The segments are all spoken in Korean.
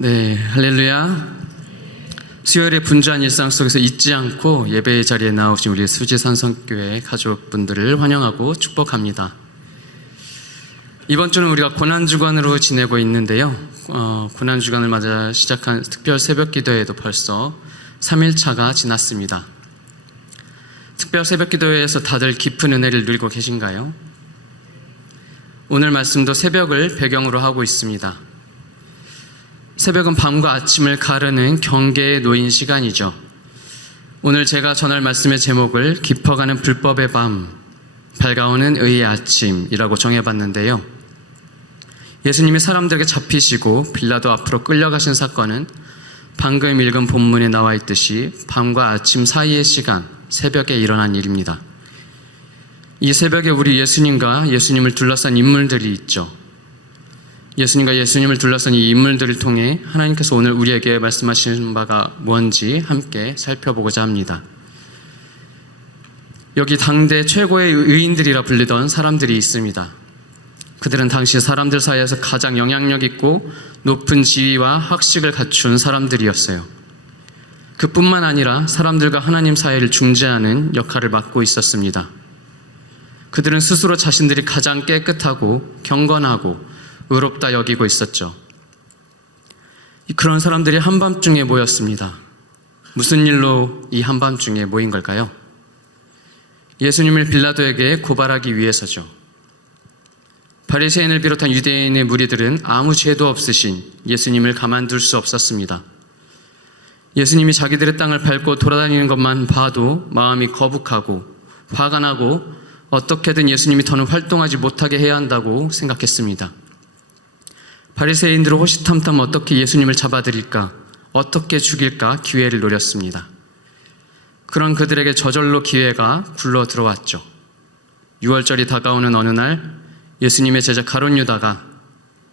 네, 할렐루야. 수요일의 분주한 일상 속에서 잊지 않고 예배의 자리에 나오신 우리 수지산성교회 가족분들을 환영하고 축복합니다. 이번 주는 우리가 고난주간으로 지내고 있는데요. 고난주간을 맞아 시작한 특별 새벽기도회도 벌써 3일차가 지났습니다. 특별 새벽기도회에서 다들 깊은 은혜를 누리고 계신가요? 오늘 말씀도 새벽을 배경으로 하고 있습니다. 새벽은 밤과 아침을 가르는 경계에 놓인 시간이죠. 오늘 제가 전할 말씀의 제목을 깊어가는 불법의 밤, 밝아오는 의의 아침이라고 정해봤는데요. 예수님이 사람들에게 잡히시고 빌라도 앞으로 끌려가신 사건은 방금 읽은 본문에 나와 있듯이 밤과 아침 사이의 시간, 새벽에 일어난 일입니다. 이 새벽에 우리 예수님과 예수님을 둘러싼 인물들이 있죠. 예수님과 예수님을 둘러싼 이 인물들을 통해 하나님께서 오늘 우리에게 말씀하시는 바가 뭔지 함께 살펴보고자 합니다. 여기 당대 최고의 의인들이라 불리던 사람들이 있습니다. 그들은 당시 사람들 사이에서 가장 영향력 있고 높은 지위와 학식을 갖춘 사람들이었어요. 그뿐만 아니라 사람들과 하나님 사이를 중재하는 역할을 맡고 있었습니다. 그들은 스스로 자신들이 가장 깨끗하고 경건하고 의롭다 여기고 있었죠. 그런 사람들이 한밤중에 모였습니다. 무슨 일로 이 한밤중에 모인 걸까요? 예수님을 빌라도에게 고발하기 위해서죠. 바리새인을 비롯한 유대인의 무리들은 아무 죄도 없으신 예수님을 가만둘 수 없었습니다. 예수님이 자기들의 땅을 밟고 돌아다니는 것만 봐도 마음이 거북하고 화가 나고 어떻게든 예수님이 더는 활동하지 못하게 해야 한다고 생각했습니다. 바리새인들은 호시탐탐 어떻게 예수님을 잡아들일까, 어떻게 죽일까 기회를 노렸습니다. 그런 그들에게 저절로 기회가 굴러 들어왔죠. 유월절이 다가오는 어느 날 예수님의 제자 가룟 유다가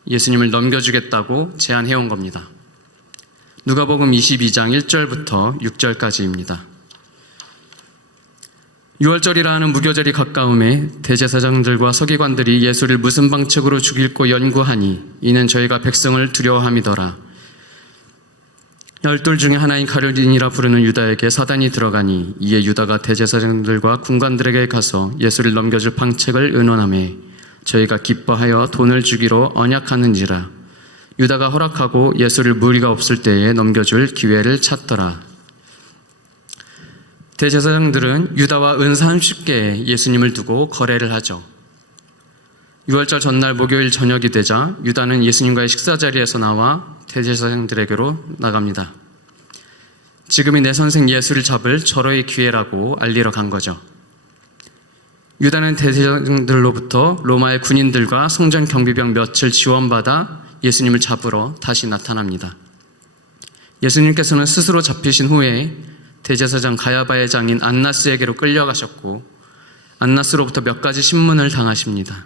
예수님을 넘겨주겠다고 제안해온 겁니다. 누가복음 22장 1절부터 6절까지입니다. 유월절이라는 무교절이 가까움에 대제사장들과 서기관들이 예수를 무슨 방책으로 죽일고 연구하니 이는 저희가 백성을 두려워함이더라. 12 중에 하나인 가룟유다이라 부르는 유다에게 사단이 들어가니 이에 유다가 대제사장들과 군관들에게 가서 예수를 넘겨줄 방책을 의논하매 저희가 기뻐하여 돈을 주기로 언약하는지라. 유다가 허락하고 예수를 무리가 없을 때에 넘겨줄 기회를 찾더라. 대제사장들은 유다와 은 30개의 예수님을 두고 거래를 하죠. 유월절 전날 목요일 저녁이 되자 유다는 예수님과의 식사 자리에서 나와 대제사장들에게로 나갑니다. 지금이 내 선생 예수를 잡을 절호의 기회라고 알리러 간 거죠. 유다는 대제사장들로부터 로마의 군인들과 성전 경비병 몇을 지원받아 예수님을 잡으러 다시 나타납니다. 예수님께서는 스스로 잡히신 후에 대제사장 가야바의 장인 안나스에게로 끌려가셨고 안나스로부터 몇 가지 신문을 당하십니다.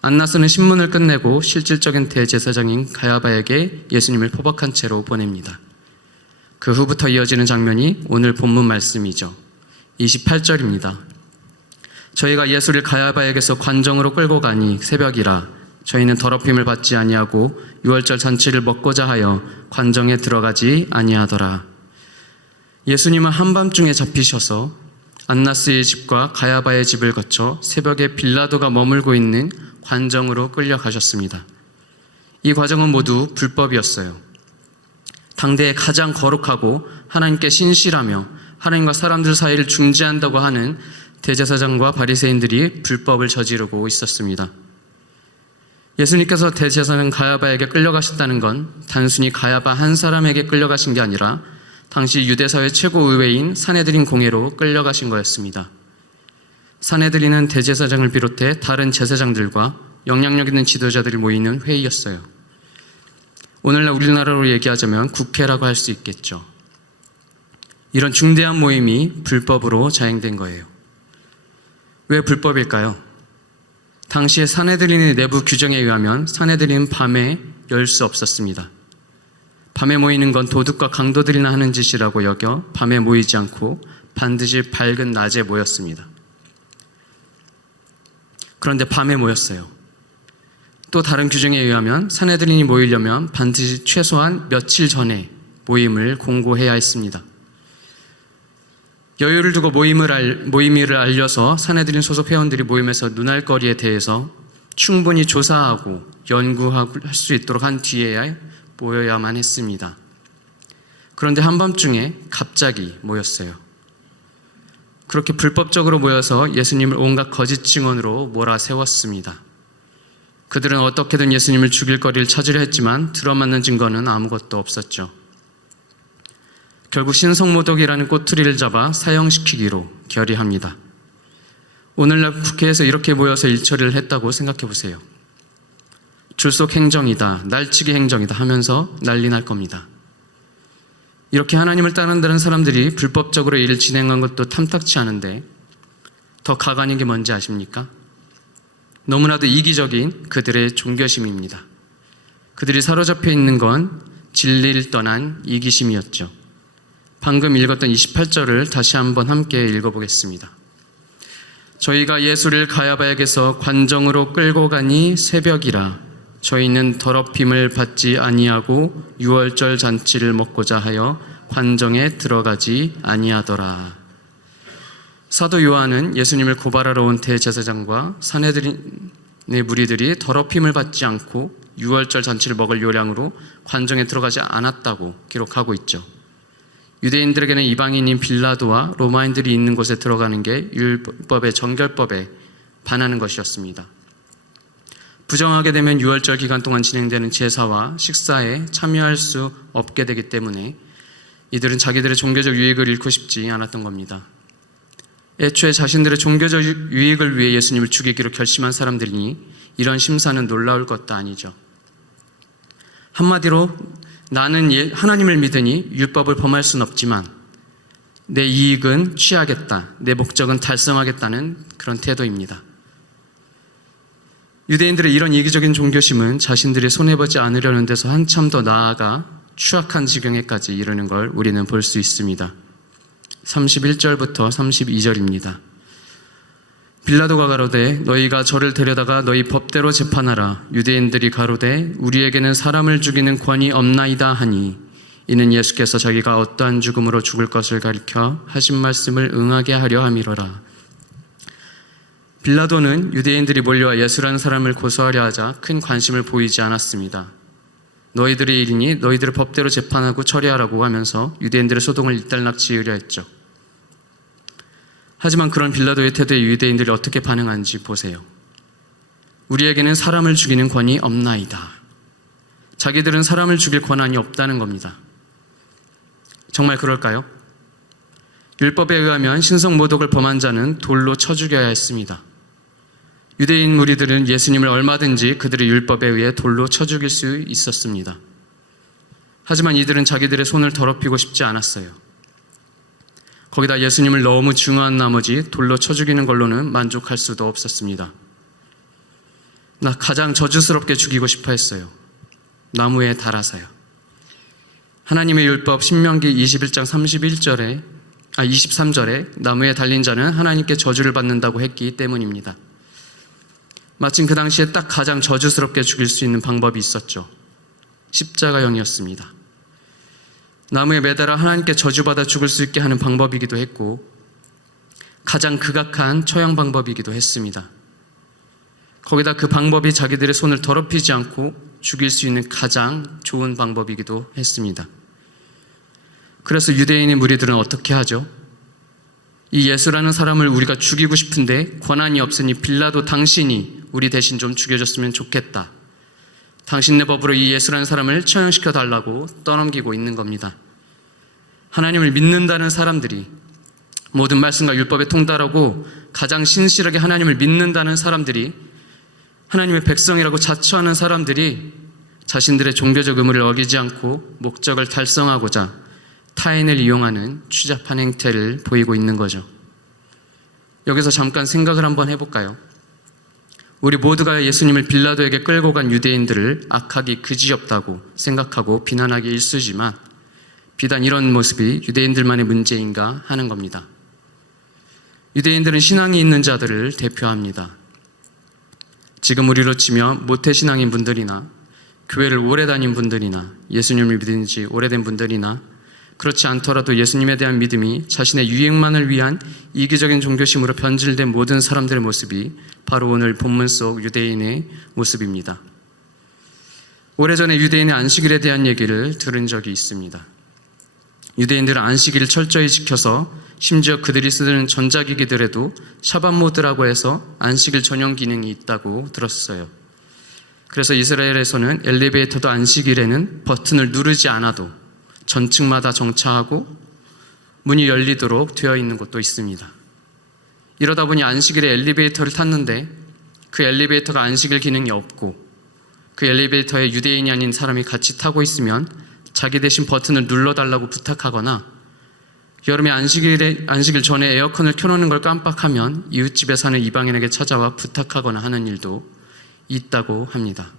안나스는 신문을 끝내고 실질적인 대제사장인 가야바에게 예수님을 포박한 채로 보냅니다. 그 후부터 이어지는 장면이 오늘 본문 말씀이죠. 28절입니다. 저희가 예수를 가야바에게서 관정으로 끌고 가니 새벽이라 저희는 더럽힘을 받지 아니하고 유월절 잔치를 먹고자 하여 관정에 들어가지 아니하더라. 예수님은 한밤중에 잡히셔서 안나스의 집과 가야바의 집을 거쳐 새벽에 빌라도가 머물고 있는 관정으로 끌려가셨습니다. 이 과정은 모두 불법이었어요. 당대에 가장 거룩하고 하나님께 신실하며 하나님과 사람들 사이를 중재한다고 하는 대제사장과 바리새인들이 불법을 저지르고 있었습니다. 예수님께서 대제사장 가야바에게 끌려가셨다는 건 단순히 가야바 한 사람에게 끌려가신 게 아니라 당시 유대사회 최고 의회인 산헤드린 공회로 끌려가신 거였습니다. 산헤드린은 대제사장을 비롯해 다른 제사장들과 영향력 있는 지도자들이 모이는 회의였어요. 오늘날 우리나라로 얘기하자면 국회라고 할 수 있겠죠. 이런 중대한 모임이 불법으로 자행된 거예요. 왜 불법일까요? 당시에 산헤드린의 내부 규정에 의하면 산헤드린은 밤에 열 수 없었습니다. 밤에 모이는 건 도둑과 강도들이나 하는 짓이라고 여겨 밤에 모이지 않고 반드시 밝은 낮에 모였습니다. 그런데 밤에 모였어요. 또 다른 규정에 의하면 산헤드린이 모이려면 반드시 최소한 며칠 전에 모임을 공고해야 했습니다. 여유를 두고 모임일을 알려서 산헤드린 소속 회원들이 모임에서 눈알거리에 대해서 충분히 조사하고 연구할 수 있도록 한 뒤에야 모여야만 했습니다. 그런데 한밤중에 갑자기 모였어요. 그렇게 불법적으로 모여서 예수님을 온갖 거짓 증언으로 몰아세웠습니다. 그들은 어떻게든 예수님을 죽일 거리를 찾으려 했지만 들어맞는 증거는 아무것도 없었죠. 결국 신성모독이라는 꼬투리를 잡아 사형시키기로 결의합니다. 오늘날 국회에서 이렇게 모여서 일처리를 했다고 생각해 보세요. 줄속 행정이다, 날치기 행정이다 하면서 난리 날 겁니다. 이렇게 하나님을 따른다는 사람들이 불법적으로 일을 진행한 것도 탐탁치 않은데 더 가관인 게 뭔지 아십니까? 너무나도 이기적인 그들의 종교심입니다. 그들이 사로잡혀 있는 건 진리를 떠난 이기심이었죠. 방금 읽었던 28절을 다시 한번 함께 읽어보겠습니다. 저희가 예수를 가야바에게서 관정으로 끌고 가니 새벽이라 저희는 더럽힘을 받지 아니하고 유월절 잔치를 먹고자 하여 관정에 들어가지 아니하더라. 사도 요한은 예수님을 고발하러 온 대제사장과 산헤드린의 무리들이 더럽힘을 받지 않고 유월절 잔치를 먹을 요량으로 관정에 들어가지 않았다고 기록하고 있죠. 유대인들에게는 이방인인 빌라도와 로마인들이 있는 곳에 들어가는 게 율법의 정결법에 반하는 것이었습니다. 부정하게 되면 유월절 기간 동안 진행되는 제사와 식사에 참여할 수 없게 되기 때문에 이들은 자기들의 종교적 유익을 잃고 싶지 않았던 겁니다. 애초에 자신들의 종교적 유익을 위해 예수님을 죽이기로 결심한 사람들이니 이런 심사는 놀라울 것도 아니죠. 한마디로 나는 하나님을 믿으니 율법을 범할 수는 없지만 내 이익은 취하겠다, 내 목적은 달성하겠다는 그런 태도입니다. 유대인들의 이런 이기적인 종교심은 자신들이 손해보지 않으려는 데서 한참 더 나아가 추악한 지경에까지 이르는 걸 우리는 볼 수 있습니다. 31절부터 32절입니다. 빌라도가 가로되 너희가 저를 데려다가 너희 법대로 재판하라. 유대인들이 가로되 우리에게는 사람을 죽이는 권이 없나이다 하니 이는 예수께서 자기가 어떠한 죽음으로 죽을 것을 가리켜 하신 말씀을 응하게 하려 함이로라. 빌라도는 유대인들이 몰려와 예수라는 사람을 고소하려 하자 큰 관심을 보이지 않았습니다. 너희들의 일이니 너희들을 법대로 재판하고 처리하라고 하면서 유대인들의 소동을 일단락 지으려 했죠. 하지만 그런 빌라도의 태도에 유대인들이 어떻게 반응한지 보세요. 우리에게는 사람을 죽이는 권이 없나이다. 자기들은 사람을 죽일 권한이 없다는 겁니다. 정말 그럴까요? 율법에 의하면 신성모독을 범한 자는 돌로 쳐 죽여야 했습니다. 유대인 무리들은 예수님을 얼마든지 그들의 율법에 의해 돌로 쳐 죽일 수 있었습니다. 하지만 이들은 자기들의 손을 더럽히고 싶지 않았어요. 거기다 예수님을 너무 중화한 나머지 돌로 쳐 죽이는 걸로는 만족할 수도 없었습니다. 나 가장 저주스럽게 죽이고 싶어 했어요. 나무에 달아서요. 하나님의 율법 신명기 21장 23절에 나무에 달린 자는 하나님께 저주를 받는다고 했기 때문입니다. 마침 그 당시에 딱 가장 저주스럽게 죽일 수 있는 방법이 있었죠. 십자가형이었습니다. 나무에 매달아 하나님께 저주받아 죽을 수 있게 하는 방법이기도 했고 가장 극악한 처형 방법이기도 했습니다. 거기다 그 방법이 자기들의 손을 더럽히지 않고 죽일 수 있는 가장 좋은 방법이기도 했습니다. 그래서 유대인의 무리들은 어떻게 하죠? 이 예수라는 사람을 우리가 죽이고 싶은데 권한이 없으니 빌라도 당신이 우리 대신 좀 죽여줬으면 좋겠다. 당신네 법으로 이 예수라는 사람을 처형시켜 달라고 떠넘기고 있는 겁니다. 하나님을 믿는다는 사람들이, 모든 말씀과 율법에 통달하고 가장 신실하게 하나님을 믿는다는 사람들이, 하나님의 백성이라고 자처하는 사람들이 자신들의 종교적 의무를 어기지 않고 목적을 달성하고자 타인을 이용하는 추잡한 행태를 보이고 있는 거죠. 여기서 잠깐 생각을 한번 해볼까요? 우리 모두가 예수님을 빌라도에게 끌고 간 유대인들을 악하기 그지없다고 생각하고 비난하기 일쑤지만 비단 이런 모습이 유대인들만의 문제인가 하는 겁니다. 유대인들은 신앙이 있는 자들을 대표합니다. 지금 우리로 치면 모태신앙인 분들이나 교회를 오래 다닌 분들이나 예수님을 믿은 지 오래된 분들이나 그렇지 않더라도 예수님에 대한 믿음이 자신의 유익만을 위한 이기적인 종교심으로 변질된 모든 사람들의 모습이 바로 오늘 본문 속 유대인의 모습입니다. 오래전에 유대인의 안식일에 대한 얘기를 들은 적이 있습니다. 유대인들은 안식일을 철저히 지켜서 심지어 그들이 쓰는 전자기기들에도 샤bat 모드라고 해서 안식일 전용 기능이 있다고 들었어요. 그래서 이스라엘에서는 엘리베이터도 안식일에는 버튼을 누르지 않아도 전층마다 정차하고 문이 열리도록 되어 있는 곳도 있습니다. 이러다 보니 안식일에 엘리베이터를 탔는데 그 엘리베이터가 안식일 기능이 없고 그 엘리베이터에 유대인이 아닌 사람이 같이 타고 있으면 자기 대신 버튼을 눌러달라고 부탁하거나 여름에 안식일 전에 에어컨을 켜놓는 걸 깜빡하면 이웃집에 사는 이방인에게 찾아와 부탁하거나 하는 일도 있다고 합니다.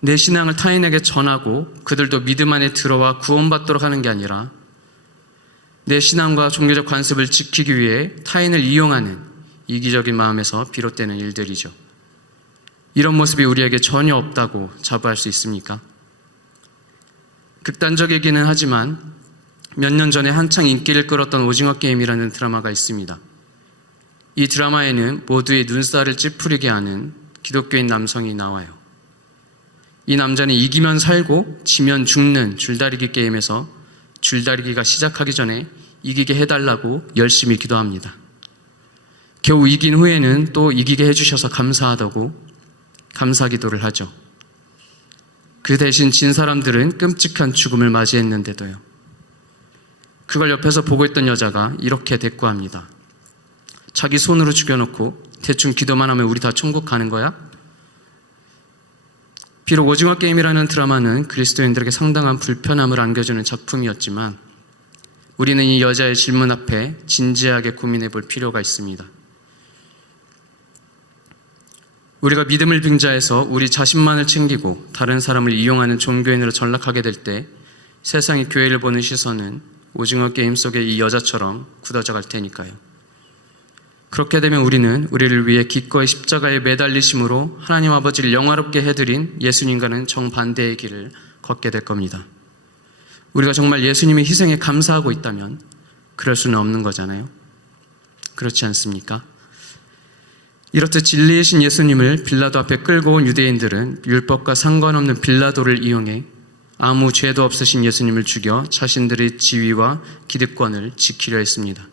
내 신앙을 타인에게 전하고 그들도 믿음 안에 들어와 구원받도록 하는 게 아니라 내 신앙과 종교적 관습을 지키기 위해 타인을 이용하는 이기적인 마음에서 비롯되는 일들이죠. 이런 모습이 우리에게 전혀 없다고 자부할 수 있습니까? 극단적이기는 하지만 몇 년 전에 한창 인기를 끌었던 오징어 게임이라는 드라마가 있습니다. 이 드라마에는 모두의 눈살을 찌푸리게 하는 기독교인 남성이 나와요. 이 남자는 이기면 살고 지면 죽는 줄다리기 게임에서 줄다리기가 시작하기 전에 이기게 해달라고 열심히 기도합니다. 겨우 이긴 후에는 또 이기게 해주셔서 감사하다고 감사 기도를 하죠. 그 대신 진 사람들은 끔찍한 죽음을 맞이했는데도요. 그걸 옆에서 보고 있던 여자가 이렇게 대꾸합니다. 자기 손으로 죽여놓고 대충 기도만 하면 우리 다 천국 가는 거야? 비록 오징어 게임이라는 드라마는 그리스도인들에게 상당한 불편함을 안겨주는 작품이었지만 우리는 이 여자의 질문 앞에 진지하게 고민해 볼 필요가 있습니다. 우리가 믿음을 빙자해서 우리 자신만을 챙기고 다른 사람을 이용하는 종교인으로 전락하게 될 때 세상이 교회를 보는 시선은 오징어 게임 속의 이 여자처럼 굳어져 갈 테니까요. 그렇게 되면 우리는 우리를 위해 기꺼이 십자가에 매달리심으로 하나님 아버지를 영화롭게 해드린 예수님과는 정반대의 길을 걷게 될 겁니다. 우리가 정말 예수님의 희생에 감사하고 있다면 그럴 수는 없는 거잖아요. 그렇지 않습니까? 이렇듯 진리이신 예수님을 빌라도 앞에 끌고 온 유대인들은 율법과 상관없는 빌라도를 이용해 아무 죄도 없으신 예수님을 죽여 자신들의 지위와 기득권을 지키려 했습니다.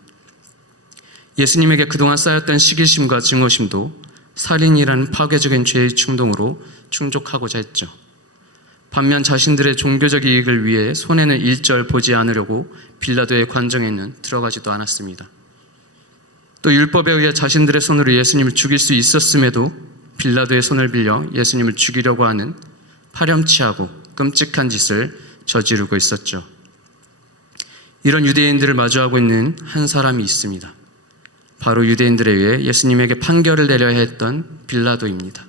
예수님에게 그동안 쌓였던 시기심과 증오심도 살인이라는 파괴적인 죄의 충동으로 충족하고자 했죠. 반면 자신들의 종교적 이익을 위해 손해는 일절 보지 않으려고 빌라도의 관정에는 들어가지도 않았습니다. 또 율법에 의해 자신들의 손으로 예수님을 죽일 수 있었음에도 빌라도의 손을 빌려 예수님을 죽이려고 하는 파렴치하고 끔찍한 짓을 저지르고 있었죠. 이런 유대인들을 마주하고 있는 한 사람이 있습니다. 바로 유대인들에 의해 예수님에게 판결을 내려야 했던 빌라도입니다.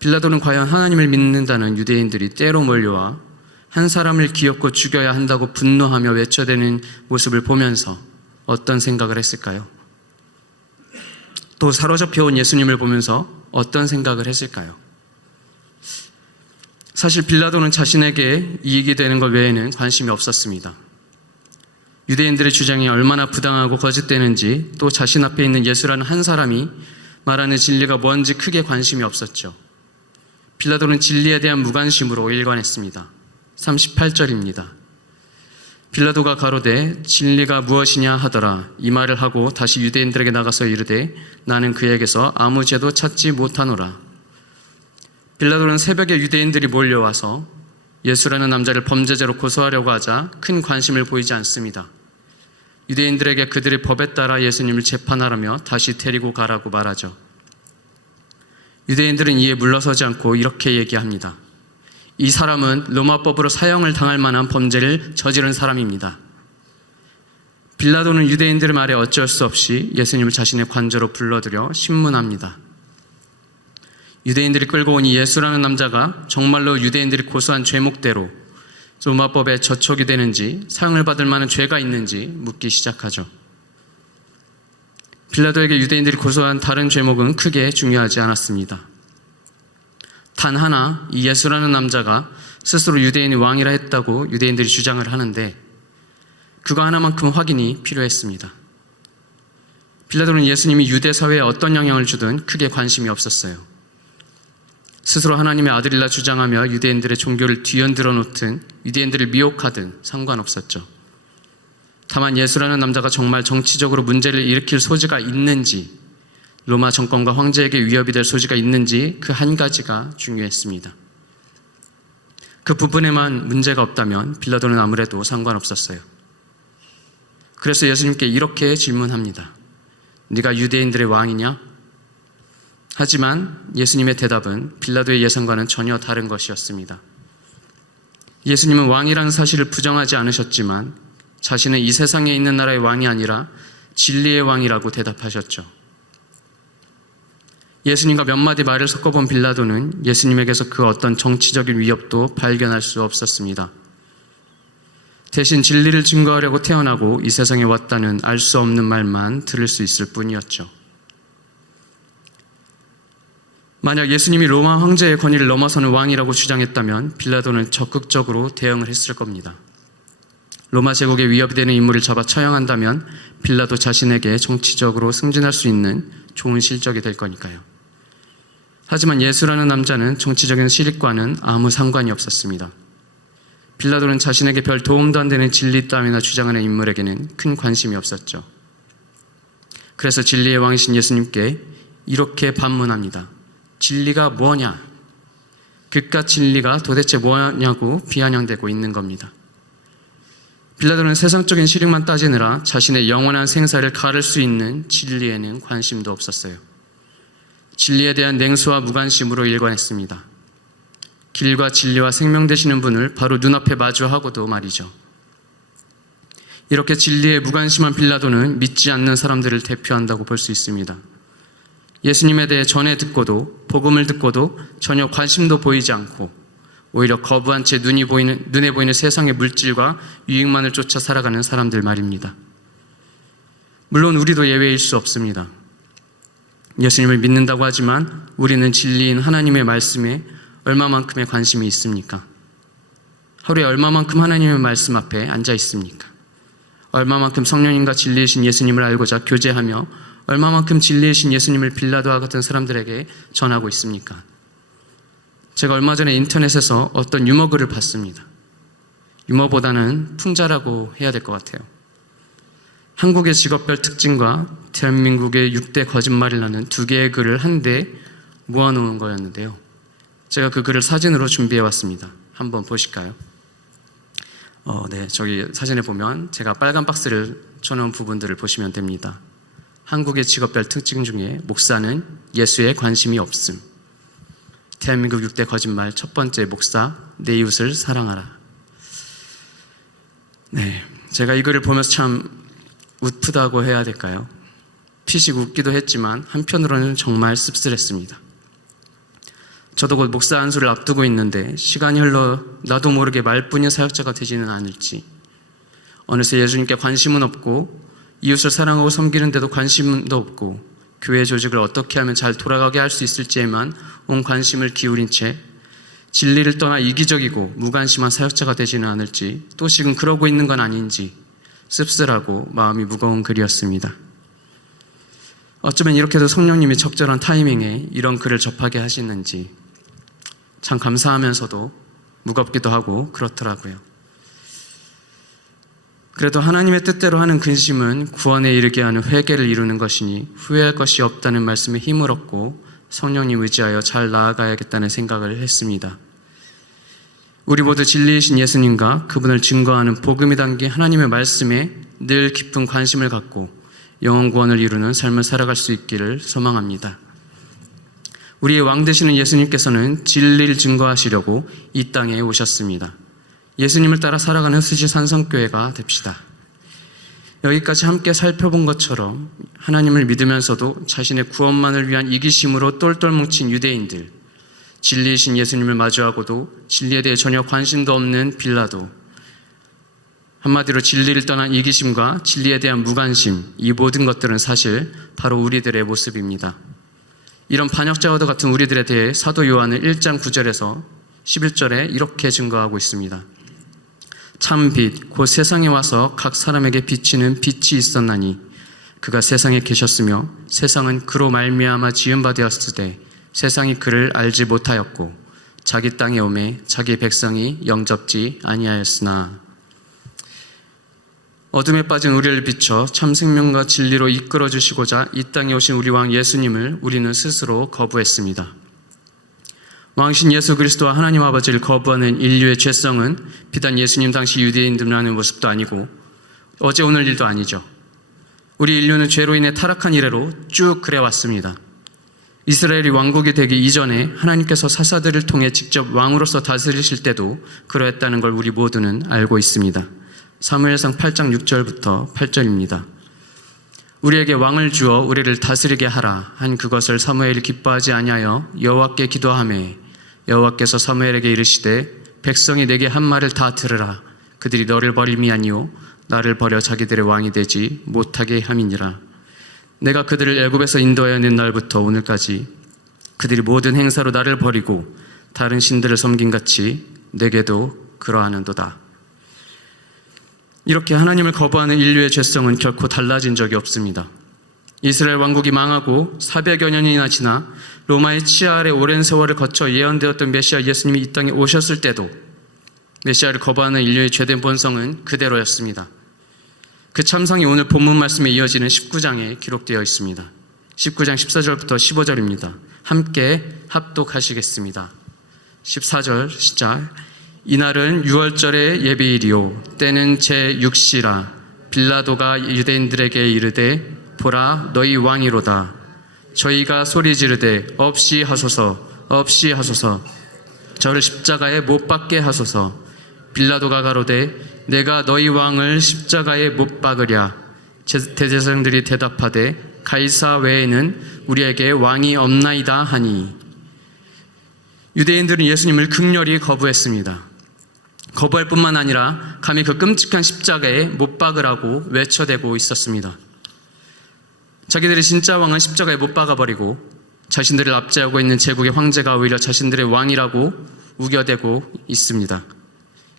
빌라도는 과연 하나님을 믿는다는 유대인들이 때로 몰려와 한 사람을 기어코 죽여야 한다고 분노하며 외쳐대는 모습을 보면서 어떤 생각을 했을까요? 또 사로잡혀온 예수님을 보면서 어떤 생각을 했을까요? 사실 빌라도는 자신에게 이익이 되는 것 외에는 관심이 없었습니다. 유대인들의 주장이 얼마나 부당하고 거짓되는지 또 자신 앞에 있는 예수라는 한 사람이 말하는 진리가 뭔지 크게 관심이 없었죠. 빌라도는 진리에 대한 무관심으로 일관했습니다. 38절입니다. 빌라도가 가로되 진리가 무엇이냐 하더라. 이 말을 하고 다시 유대인들에게 나가서 이르되 나는 그에게서 아무 죄도 찾지 못하노라. 빌라도는 새벽에 유대인들이 몰려와서 예수라는 남자를 범죄자로 고소하려고 하자 큰 관심을 보이지 않습니다. 유대인들에게 그들의 법에 따라 예수님을 재판하라며 다시 데리고 가라고 말하죠. 유대인들은 이에 물러서지 않고 이렇게 얘기합니다. 이 사람은 로마법으로 사형을 당할 만한 범죄를 저지른 사람입니다. 빌라도는 유대인들의 말에 어쩔 수 없이 예수님을 자신의 관저로 불러들여 신문합니다. 유대인들이 끌고 온 이 예수라는 남자가 정말로 유대인들이 고소한 죄목대로 로마법에 저촉이 되는지 사형을 받을 만한 죄가 있는지 묻기 시작하죠. 빌라도에게 유대인들이 고소한 다른 죄목은 크게 중요하지 않았습니다. 단 하나, 이 예수라는 남자가 스스로 유대인의 왕이라 했다고 유대인들이 주장을 하는데 그거 하나만큼 확인이 필요했습니다. 빌라도는 예수님이 유대 사회에 어떤 영향을 주든 크게 관심이 없었어요. 스스로 하나님의 아들이라 주장하며 유대인들의 종교를 뒤흔들어 놓든 유대인들을 미혹하든 상관없었죠. 다만 예수라는 남자가 정말 정치적으로 문제를 일으킬 소지가 있는지, 로마 정권과 황제에게 위협이 될 소지가 있는지 그 한 가지가 중요했습니다. 그 부분에만 문제가 없다면 빌라도는 아무래도 상관없었어요. 그래서 예수님께 이렇게 질문합니다. 네가 유대인들의 왕이냐? 하지만 예수님의 대답은 빌라도의 예상과는 전혀 다른 것이었습니다. 예수님은 왕이라는 사실을 부정하지 않으셨지만 자신은 이 세상에 있는 나라의 왕이 아니라 진리의 왕이라고 대답하셨죠. 예수님과 몇 마디 말을 섞어본 빌라도는 예수님에게서 그 어떤 정치적인 위협도 발견할 수 없었습니다. 대신 진리를 증거하려고 태어나고 이 세상에 왔다는 알 수 없는 말만 들을 수 있을 뿐이었죠. 만약 예수님이 로마 황제의 권위를 넘어서는 왕이라고 주장했다면 빌라도는 적극적으로 대응을 했을 겁니다. 로마 제국에 위협이 되는 인물을 잡아 처형한다면 빌라도 자신에게 정치적으로 승진할 수 있는 좋은 실적이 될 거니까요. 하지만 예수라는 남자는 정치적인 실익과는 아무 상관이 없었습니다. 빌라도는 자신에게 별 도움도 안 되는 진리 따위나 주장하는 인물에게는 큰 관심이 없었죠. 그래서 진리의 왕이신 예수님께 이렇게 반문합니다. 진리가 뭐냐? 그깟 진리가 도대체 뭐냐고 비아냥대고 있는 겁니다. 빌라도는 세상적인 실익만 따지느라 자신의 영원한 생사를 가를 수 있는 진리에는 관심도 없었어요. 진리에 대한 냉소와 무관심으로 일관했습니다. 길과 진리와 생명 되시는 분을 바로 눈앞에 마주하고도 말이죠. 이렇게 진리에 무관심한 빌라도는 믿지 않는 사람들을 대표한다고 볼 수 있습니다. 예수님에 대해 전해 듣고도 복음을 듣고도 전혀 관심도 보이지 않고 오히려 거부한 채 눈에 보이는 세상의 물질과 유익만을 쫓아 살아가는 사람들 말입니다. 물론 우리도 예외일 수 없습니다. 예수님을 믿는다고 하지만 우리는 진리인 하나님의 말씀에 얼마만큼의 관심이 있습니까? 하루에 얼마만큼 하나님의 말씀 앞에 앉아 있습니까? 얼마만큼 성령님과 진리이신 예수님을 알고자 교제하며 얼마만큼 진리이신 예수님을 빌라도와 같은 사람들에게 전하고 있습니까? 제가 얼마 전에 인터넷에서 어떤 유머글을 봤습니다. 유머보다는 풍자라고 해야 될 것 같아요. 한국의 직업별 특징과 대한민국의 6대 거짓말이라는 두 개의 글을 한데 모아놓은 거였는데요. 제가 그 글을 사진으로 준비해 왔습니다. 한번 보실까요? 네, 저기 사진에 보면 제가 빨간 박스를 쳐놓은 부분들을 보시면 됩니다. 한국의 직업별 특징 중에 목사는 예수에 관심이 없음. 대한민국 6대 거짓말 첫 번째 목사, 내 이웃을 사랑하라. 네, 제가 이 글을 보면서 참 웃프다고 해야 될까요? 피식 웃기도 했지만 한편으로는 정말 씁쓸했습니다. 저도 곧 목사 안수를 앞두고 있는데 시간이 흘러 나도 모르게 말뿐인 사역자가 되지는 않을지, 어느새 예수님께 관심은 없고 이웃을 사랑하고 섬기는데도 관심도 없고 교회 조직을 어떻게 하면 잘 돌아가게 할 수 있을지에만 온 관심을 기울인 채 진리를 떠나 이기적이고 무관심한 사역자가 되지는 않을지, 또 지금 그러고 있는 건 아닌지 씁쓸하고 마음이 무거운 글이었습니다. 어쩌면 이렇게도 성령님이 적절한 타이밍에 이런 글을 접하게 하시는지 참 감사하면서도 무겁기도 하고 그렇더라고요. 그래도 하나님의 뜻대로 하는 근심은 구원에 이르게 하는 회개를 이루는 것이니 후회할 것이 없다는 말씀에 힘을 얻고 성령님 의지하여 잘 나아가야겠다는 생각을 했습니다. 우리 모두 진리이신 예수님과 그분을 증거하는 복음이 담긴 하나님의 말씀에 늘 깊은 관심을 갖고 영원 구원을 이루는 삶을 살아갈 수 있기를 소망합니다. 우리의 왕 되시는 예수님께서는 진리를 증거하시려고 이 땅에 오셨습니다. 예수님을 따라 살아가는 스시 산성교회가 됩시다. 여기까지 함께 살펴본 것처럼 하나님을 믿으면서도 자신의 구원만을 위한 이기심으로 똘똘 뭉친 유대인들, 진리이신 예수님을 마주하고도 진리에 대해 전혀 관심도 없는 빌라도, 한마디로 진리를 떠난 이기심과 진리에 대한 무관심, 이 모든 것들은 사실 바로 우리들의 모습입니다. 이런 반역자와도 같은 우리들에 대해 사도 요한은 1장 9절에서 11절에 이렇게 증거하고 있습니다. 참 빛, 곧 세상에 와서 각 사람에게 비치는 빛이 있었나니 그가 세상에 계셨으며 세상은 그로 말미암아 지은 바 되었으되 세상이 그를 알지 못하였고 자기 땅에 오매 자기 백성이 영접지 아니하였으나. 어둠에 빠진 우리를 비춰 참 생명과 진리로 이끌어 주시고자 이 땅에 오신 우리 왕 예수님을 우리는 스스로 거부했습니다. 왕이신 예수 그리스도와 하나님 아버지를 거부하는 인류의 죄성은 비단 예수님 당시 유대인들만의 모습도 아니고 어제 오늘 일도 아니죠. 우리 인류는 죄로 인해 타락한 이래로 쭉 그래왔습니다. 이스라엘이 왕국이 되기 이전에 하나님께서 사사들을 통해 직접 왕으로서 다스리실 때도 그러했다는 걸 우리 모두는 알고 있습니다. 사무엘상 8장 6절부터 8절입니다. 우리에게 왕을 주어 우리를 다스리게 하라 한 그것을 사무엘이 기뻐하지 아니하여 여호와께 기도하매 여호와께서 사무엘에게 이르시되 백성이 내게 한 말을 다 들으라. 그들이 너를 버림이 아니요 나를 버려 자기들의 왕이 되지 못하게 함이니라. 내가 그들을 애굽에서 인도하여 낸 날부터 오늘까지 그들이 모든 행사로 나를 버리고 다른 신들을 섬긴같이 내게도 그러하는도다. 이렇게 하나님을 거부하는 인류의 죄성은 결코 달라진 적이 없습니다. 이스라엘 왕국이 망하고 400여 년이나 지나 로마의 치하 아래 오랜 세월을 거쳐 예언되었던 메시아 예수님이 이 땅에 오셨을 때도 메시아를 거부하는 인류의 죄된 본성은 그대로였습니다. 그 참성이 오늘 본문 말씀에 이어지는 19장에 기록되어 있습니다. 19장 14절부터 15절입니다. 함께 합독하시겠습니다. 14절 시작. 이날은 6월절의 예비일이요 때는 제6시라. 빌라도가 유대인들에게 이르되 보라 너희 왕이로다. 저희가 소리 지르되 없이 하소서 없이 하소서 저를 십자가에 못 박게 하소서. 빌라도가 가로되 내가 너희 왕을 십자가에 못 박으랴. 대제사장들이 대답하되 가이사 외에는 우리에게 왕이 없나이다 하니. 유대인들은 예수님을 극렬히 거부했습니다. 거부할 뿐만 아니라 감히 그 끔찍한 십자가에 못 박으라고 외쳐대고 있었습니다. 자기들이 진짜 왕은 십자가에 못 박아버리고 자신들을 압제하고 있는 제국의 황제가 오히려 자신들의 왕이라고 우겨대고 있습니다.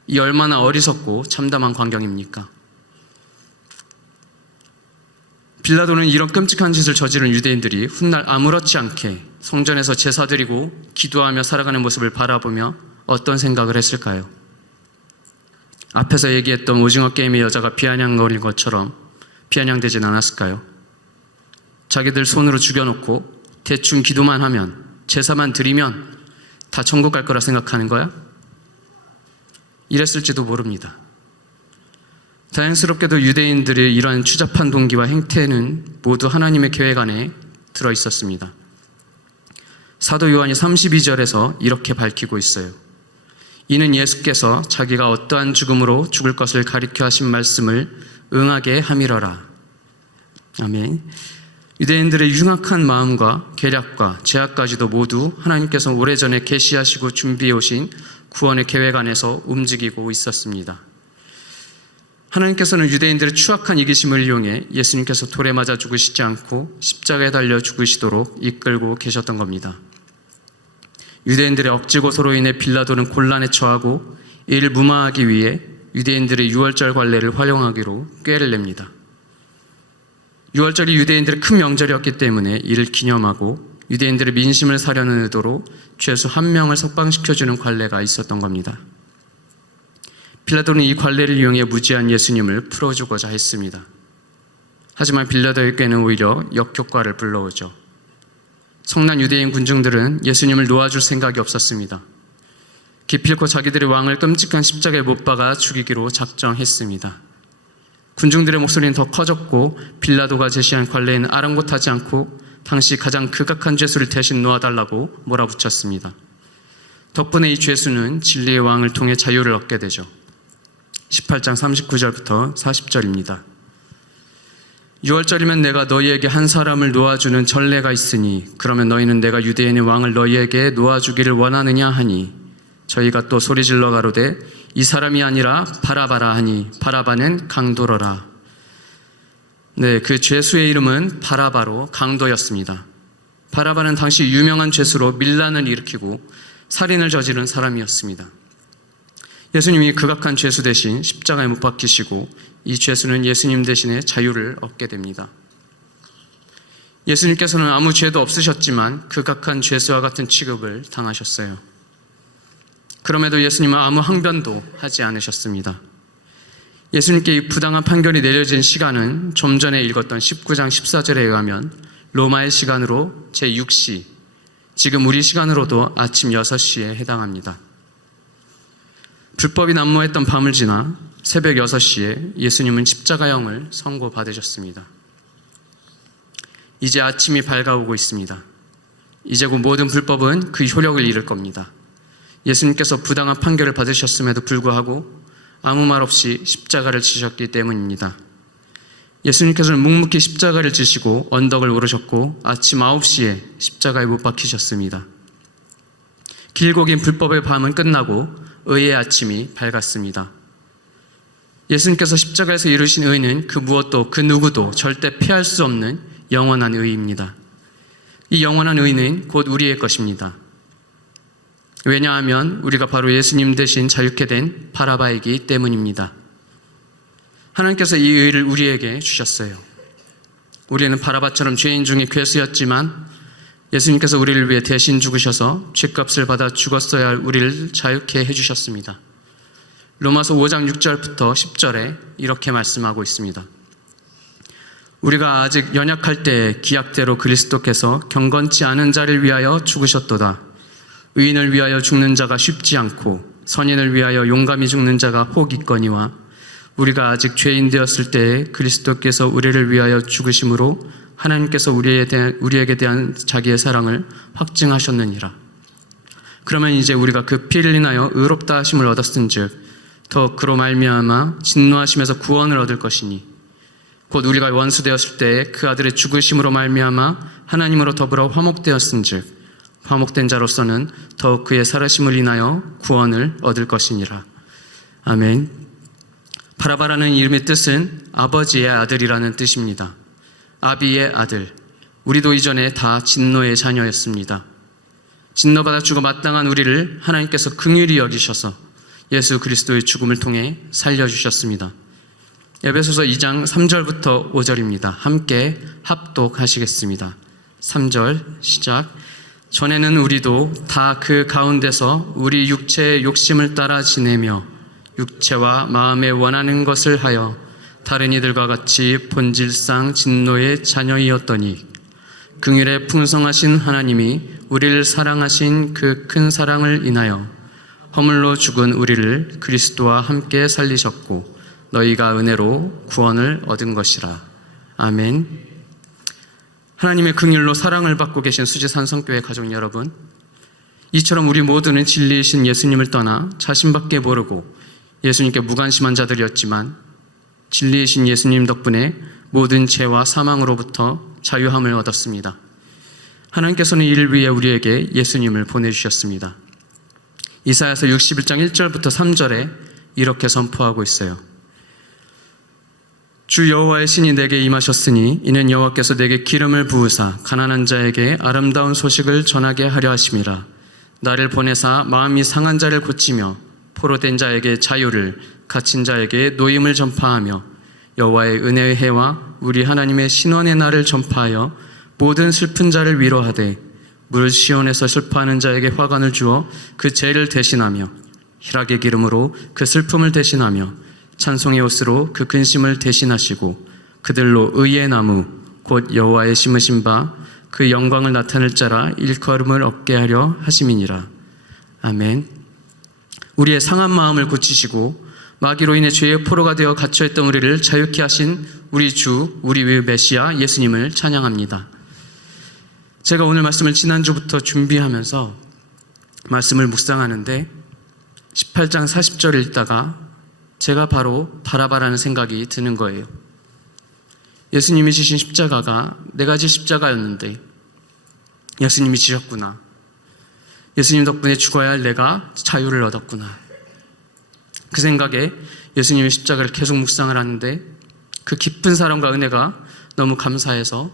이 얼마나 어리석고 참담한 광경입니까? 빌라도는 이런 끔찍한 짓을 저지른 유대인들이 훗날 아무렇지 않게 성전에서 제사 드리고 기도하며 살아가는 모습을 바라보며 어떤 생각을 했을까요? 앞에서 얘기했던 오징어 게임의 여자가 비아냥거린 것처럼 비아냥되진 않았을까요? 자기들 손으로 죽여놓고 대충 기도만 하면 제사만 드리면 다 천국 갈 거라 생각하는 거야? 이랬을지도 모릅니다. 다행스럽게도 유대인들의 이러한 추잡한 동기와 행태는 모두 하나님의 계획 안에 들어있었습니다. 사도 요한이 32절에서 이렇게 밝히고 있어요. 이는 예수께서 자기가 어떠한 죽음으로 죽을 것을 가리켜 하신 말씀을 응하게 함이러라. 아멘. 유대인들의 흉악한 마음과 계략과 죄악까지도 모두 하나님께서 오래전에 계시하시고 준비해 오신 구원의 계획 안에서 움직이고 있었습니다. 하나님께서는 유대인들의 추악한 이기심을 이용해 예수님께서 돌에 맞아 죽으시지 않고 십자가에 달려 죽으시도록 이끌고 계셨던 겁니다. 유대인들의 억지 고소로 인해 빌라도는 곤란에 처하고 이를 무마하기 위해 유대인들의 유월절 관례를 활용하기로 꾀를 냅니다. 유월절이 유대인들의 큰 명절이었기 때문에 이를 기념하고 유대인들의 민심을 사려는 의도로 죄수 한 명을 석방시켜주는 관례가 있었던 겁니다. 빌라도는 이 관례를 이용해 무지한 예수님을 풀어주고자 했습니다. 하지만 빌라도에게는 오히려 역효과를 불러오죠. 성난 유대인 군중들은 예수님을 놓아줄 생각이 없었습니다. 기필코 자기들의 왕을 끔찍한 십자가에 못 박아 죽이기로 작정했습니다. 군중들의 목소리는 더 커졌고 빌라도가 제시한 관례에는 아랑곳하지 않고 당시 가장 극악한 죄수를 대신 놓아달라고 몰아붙였습니다. 덕분에 이 죄수는 진리의 왕을 통해 자유를 얻게 되죠. 18장 39절부터 40절입니다. 6월절이면 내가 너희에게 한 사람을 놓아주는 전례가 있으니 그러면 너희는 내가 유대인의 왕을 너희에게 놓아주기를 원하느냐 하니 저희가 또 소리질러 가로되 이 사람이 아니라 바라바라 하니 바라바는 강도로라. 네, 그 죄수의 이름은 바라바로 강도였습니다. 바라바는 당시 유명한 죄수로 밀란을 일으키고 살인을 저지른 사람이었습니다. 예수님이 극악한 죄수 대신 십자가에 못 박히시고 이 죄수는 예수님 대신에 자유를 얻게 됩니다. 예수님께서는 아무 죄도 없으셨지만 극악한 죄수와 같은 취급을 당하셨어요. 그럼에도 예수님은 아무 항변도 하지 않으셨습니다. 예수님께 이 부당한 판결이 내려진 시간은 좀 전에 읽었던 19장 14절에 의하면 로마의 시간으로 제6시, 지금 우리 시간으로도 아침 6시에 해당합니다. 불법이 난무했던 밤을 지나 새벽 6시에 예수님은 십자가형을 선고받으셨습니다. 이제 아침이 밝아오고 있습니다. 이제 곧 모든 불법은 그 효력을 잃을 겁니다. 예수님께서 부당한 판결을 받으셨음에도 불구하고 아무 말 없이 십자가를 지셨기 때문입니다. 예수님께서는 묵묵히 십자가를 지시고 언덕을 오르셨고 아침 9시에 십자가에 못 박히셨습니다. 길고 긴 불법의 밤은 끝나고 의의 아침이 밝았습니다. 예수님께서 십자가에서 이루신 의는 그 무엇도 그 누구도 절대 피할 수 없는 영원한 의입니다. 이 영원한 의는 곧 우리의 것입니다. 왜냐하면 우리가 바로 예수님 대신 자유케 된 바라바이기 때문입니다. 하나님께서 이 의를 우리에게 주셨어요. 우리는 바라바처럼 죄인 중에 괴수였지만 예수님께서 우리를 위해 대신 죽으셔서 죄값을 받아 죽었어야 할 우리를 자유케 해주셨습니다. 로마서 5장 6절부터 10절에 이렇게 말씀하고 있습니다. 우리가 아직 연약할 때 기약대로 그리스도께서 경건치 않은 자를 위하여 죽으셨도다. 의인을 위하여 죽는 자가 쉽지 않고 선인을 위하여 용감히 죽는 자가 혹 있거니와 우리가 아직 죄인 되었을 때에 그리스도께서 우리를 위하여 죽으심으로 하나님께서 우리에게 대한 자기의 사랑을 확증하셨느니라. 그러면 이제 우리가 그 피를 인하여 의롭다 하심을 얻었은즉 더 그로 말미암아 진노하심에서 구원을 얻을 것이니 곧 우리가 원수 되었을 때에 그 아들의 죽으심으로 말미암아 하나님으로 더불어 화목되었은즉 화목된 자로서는 더욱 그의 살아심을 인하여 구원을 얻을 것이니라. 아멘. 바라바라는 이름의 뜻은 아버지의 아들이라는 뜻입니다. 아비의 아들. 우리도 이전에 다 진노의 자녀였습니다. 진노받아 죽어 마땅한 우리를 하나님께서 긍휼히 여기셔서 예수 그리스도의 죽음을 통해 살려주셨습니다. 에베소서 2장 3절부터 5절입니다. 함께 합독하시겠습니다. 3절 시작. 전에는 우리도 다 그 가운데서 우리 육체의 욕심을 따라 지내며 육체와 마음에 원하는 것을 하여 다른 이들과 같이 본질상 진노의 자녀이었더니 긍휼에 풍성하신 하나님이 우리를 사랑하신 그 큰 사랑을 인하여 허물로 죽은 우리를 그리스도와 함께 살리셨고 너희가 은혜로 구원을 얻은 것이라. 아멘. 하나님의 긍휼로 사랑을 받고 계신 수지산성교회 가족 여러분, 이처럼 우리 모두는 진리이신 예수님을 떠나 자신밖에 모르고 예수님께 무관심한 자들이었지만 진리이신 예수님 덕분에 모든 죄와 사망으로부터 자유함을 얻었습니다. 하나님께서는 이를 위해 우리에게 예수님을 보내주셨습니다. 이사야서 61장 1절부터 3절에 이렇게 선포하고 있어요. 주 여호와의 신이 내게 임하셨으니 이는 여호와께서 내게 기름을 부으사 가난한 자에게 아름다운 소식을 전하게 하려 하심이라. 나를 보내사 마음이 상한 자를 고치며 포로된 자에게 자유를, 갇힌 자에게 노임을 전파하며 여호와의 은혜의 해와 우리 하나님의 신원의 날을 전파하여 모든 슬픈 자를 위로하되 무릇 시온에서 슬퍼하는 자에게 화관을 주어 그 죄를 대신하며 희락의 기름으로 그 슬픔을 대신하며 찬송의 옷으로 그 근심을 대신하시고 그들로 의의 나무 곧 여호와의 심으신 바 그 영광을 나타낼 자라 일컬음을 얻게 하려 하심이니라. 아멘. 우리의 상한 마음을 고치시고 마귀로 인해 죄의 포로가 되어 갇혀있던 우리를 자유케 하신 우리 주, 우리의 메시아 예수님을 찬양합니다. 제가 오늘 말씀을 지난주부터 준비하면서 말씀을 묵상하는데 18장 40절을 읽다가 제가 바로 바라바라는 생각이 드는 거예요. 예수님이 지신 십자가가 네 가지 십자가였는데 예수님이 지셨구나. 예수님 덕분에 죽어야 할 내가 자유를 얻었구나. 그 생각에 예수님의 십자가를 계속 묵상을 하는데 그 깊은 사랑과 은혜가 너무 감사해서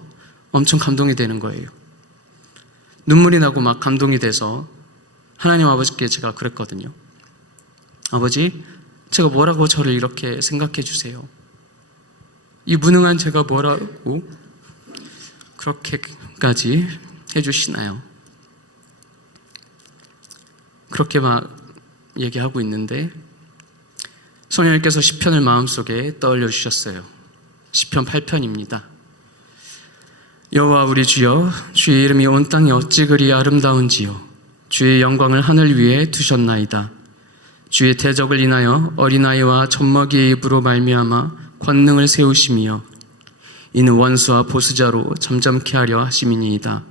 엄청 감동이 되는 거예요. 눈물이 나고 막 감동이 돼서 하나님 아버지께 제가 그랬거든요. 아버지, 제가 뭐라고 저를 이렇게 생각해 주세요? 이 무능한 제가 뭐라고 그렇게까지 해주시나요? 그렇게 막 얘기하고 있는데 성령님께서 시편을 마음속에 떠올려 주셨어요. 시편 8편입니다. 여호와 우리 주여, 주의 이름이 온 땅에 어찌 그리 아름다운지요. 주의 영광을 하늘 위에 두셨나이다. 주의 대적을 인하여 어린아이와 젖먹이의 입으로 말미암아 권능을 세우심이여. 이는 원수와 보수자로 잠잠케 하려 하심이니이다.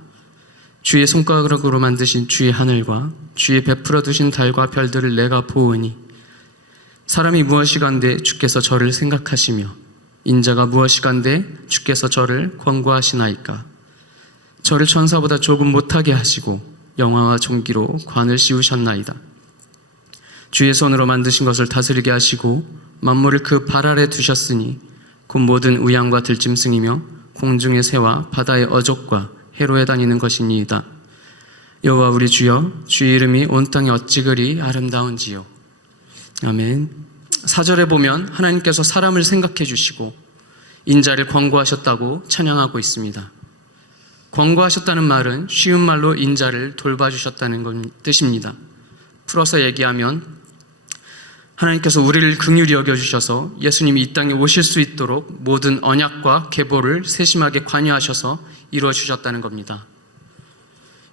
주의 손가락으로 만드신 주의 하늘과 주의 베풀어 두신 달과 별들을 내가 보으니 사람이 무엇이간데 주께서 저를 생각하시며 인자가 무엇이간데 주께서 저를 권고하시나이까. 저를 천사보다 조금 못하게 하시고 영화와 종기로 관을 씌우셨나이다. 주의 손으로 만드신 것을 다스리게 하시고 만물을 그 발 아래 두셨으니 곧 모든 우양과 들짐승이며 공중의 새와 바다의 어족과 해로에 다니는 것이니이다. 여호와 우리 주여, 주의 이름이 온 땅에 어찌 그리 아름다운지요. 아멘. 4절에 보면 하나님께서 사람을 생각해 주시고 인자를 권고하셨다고 찬양하고 있습니다. 권고하셨다는 말은 쉬운 말로 인자를 돌봐주셨다는 뜻입니다. 풀어서 얘기하면 하나님께서 우리를 긍휼히 여겨주셔서 예수님이 이 땅에 오실 수 있도록 모든 언약과 계보를 세심하게 관여하셔서 이루어주셨다는 겁니다.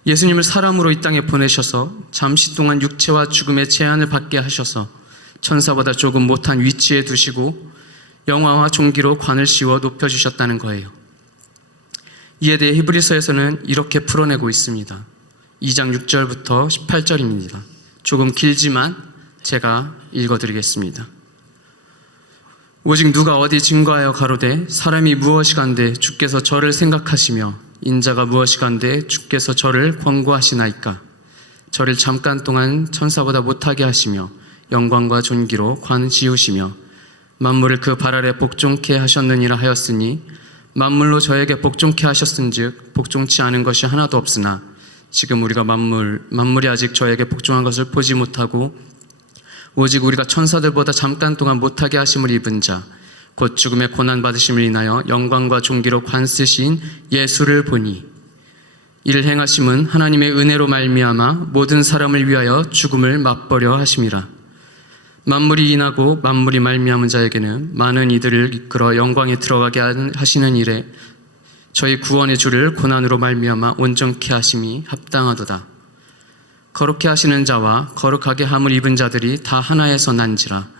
예수님을 사람으로 이 땅에 보내셔서 잠시 동안 육체와 죽음의 제한을 받게 하셔서 천사보다 조금 못한 위치에 두시고 영화와 종기로 관을 씌워 높여주셨다는 거예요. 이에 대해 히브리서에서는 이렇게 풀어내고 있습니다. 2장 6절부터 18절입니다. 조금 길지만 제가 읽어드리겠습니다. 오직 누가 어디 증거하여 가로되 사람이 무엇이간데 주께서 저를 생각하시며 인자가 무엇이간데 주께서 저를 권고하시나이까. 저를 잠깐 동안 천사보다 못하게 하시며 영광과 존귀로 관 지우시며 만물을 그 발 아래 복종케 하셨느니라 하였으니 만물로 저에게 복종케 하셨은즉 복종치 않은 것이 하나도 없으나 지금 우리가 만물이 아직 저에게 복종한 것을 보지 못하고 오직 우리가 천사들보다 잠깐 동안 못하게 하심을 입은 자 곧 죽음의 고난 받으심을 인하여 영광과 존귀로 관 쓰신 예수를 보니 이를 행하심은 하나님의 은혜로 말미암아 모든 사람을 위하여 죽음을 맛보려 하심이라. 만물이 인하고 만물이 말미암은 자에게는 많은 이들을 이끌어 영광에 들어가게 하시는 일에 저희 구원의 주를 고난으로 말미암아 온전케 하심이 합당하도다. 거룩케 하시는 자와 거룩하게 함을 입은 자들이 다 하나에서 난지라.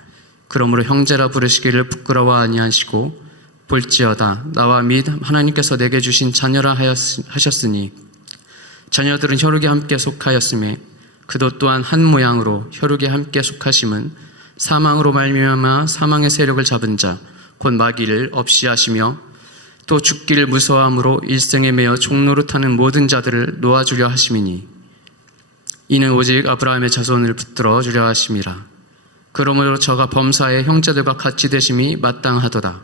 그러므로 형제라 부르시기를 부끄러워 아니하시고 볼지어다 나와 및 하나님께서 내게 주신 자녀라 하셨으니 자녀들은 혈육에 함께 속하였음에 그도 또한 한 모양으로 혈육에 함께 속하심은 사망으로 말미암아 사망의 세력을 잡은 자 곧 마귀를 없이 하시며 또 죽기를 무서워함으로 일생에 매여 종노릇하는 모든 자들을 놓아주려 하심이니 이는 오직 아브라함의 자손을 붙들어 주려 하심이라. 그러므로 저가 범사의 형제들과 같이 되심이 마땅하도다.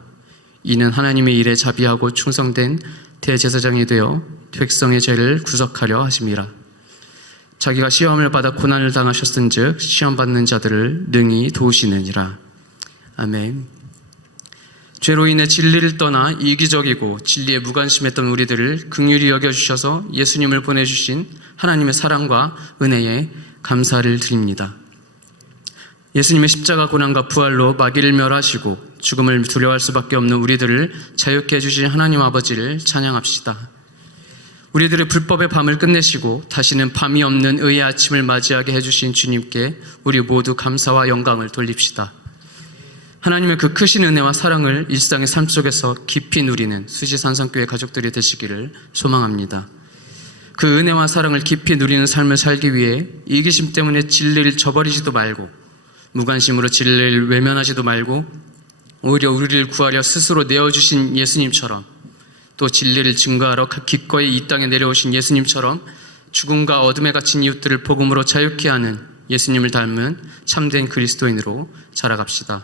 이는 하나님의 일에 자비하고 충성된 대제사장이 되어 백성의 죄를 구속하려 하심이라. 자기가 시험을 받아 고난을 당하셨은즉 시험받는 자들을 능히 도우시느니라. 아멘. 죄로 인해 진리를 떠나 이기적이고 진리에 무관심했던 우리들을 긍휼히 여겨주셔서 예수님을 보내주신 하나님의 사랑과 은혜에 감사를 드립니다. 예수님의 십자가 고난과 부활로 마귀를 멸하시고 죽음을 두려워할 수밖에 없는 우리들을 자유케 해주신 하나님 아버지를 찬양합시다. 우리들의 불법의 밤을 끝내시고 다시는 밤이 없는 의의 아침을 맞이하게 해주신 주님께 우리 모두 감사와 영광을 돌립시다. 하나님의 그 크신 은혜와 사랑을 일상의 삶 속에서 깊이 누리는 수지산성교회 가족들이 되시기를 소망합니다. 그 은혜와 사랑을 깊이 누리는 삶을 살기 위해 이기심 때문에 진리를 저버리지도 말고 무관심으로 진리를 외면하지도 말고 오히려 우리를 구하려 스스로 내어주신 예수님처럼 또 진리를 증거하러 기꺼이 이 땅에 내려오신 예수님처럼 죽음과 어둠에 갇힌 이웃들을 복음으로 자유케 하는 예수님을 닮은 참된 그리스도인으로 자라갑시다.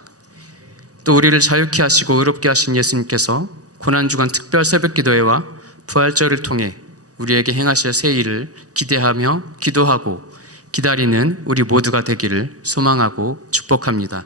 또 우리를 자유케 하시고 의롭게 하신 예수님께서 고난주간 특별 새벽기도회와 부활절을 통해 우리에게 행하실 새 일을 기대하며 기도하고 기다리는 우리 모두가 되기를 소망하고 축복합니다.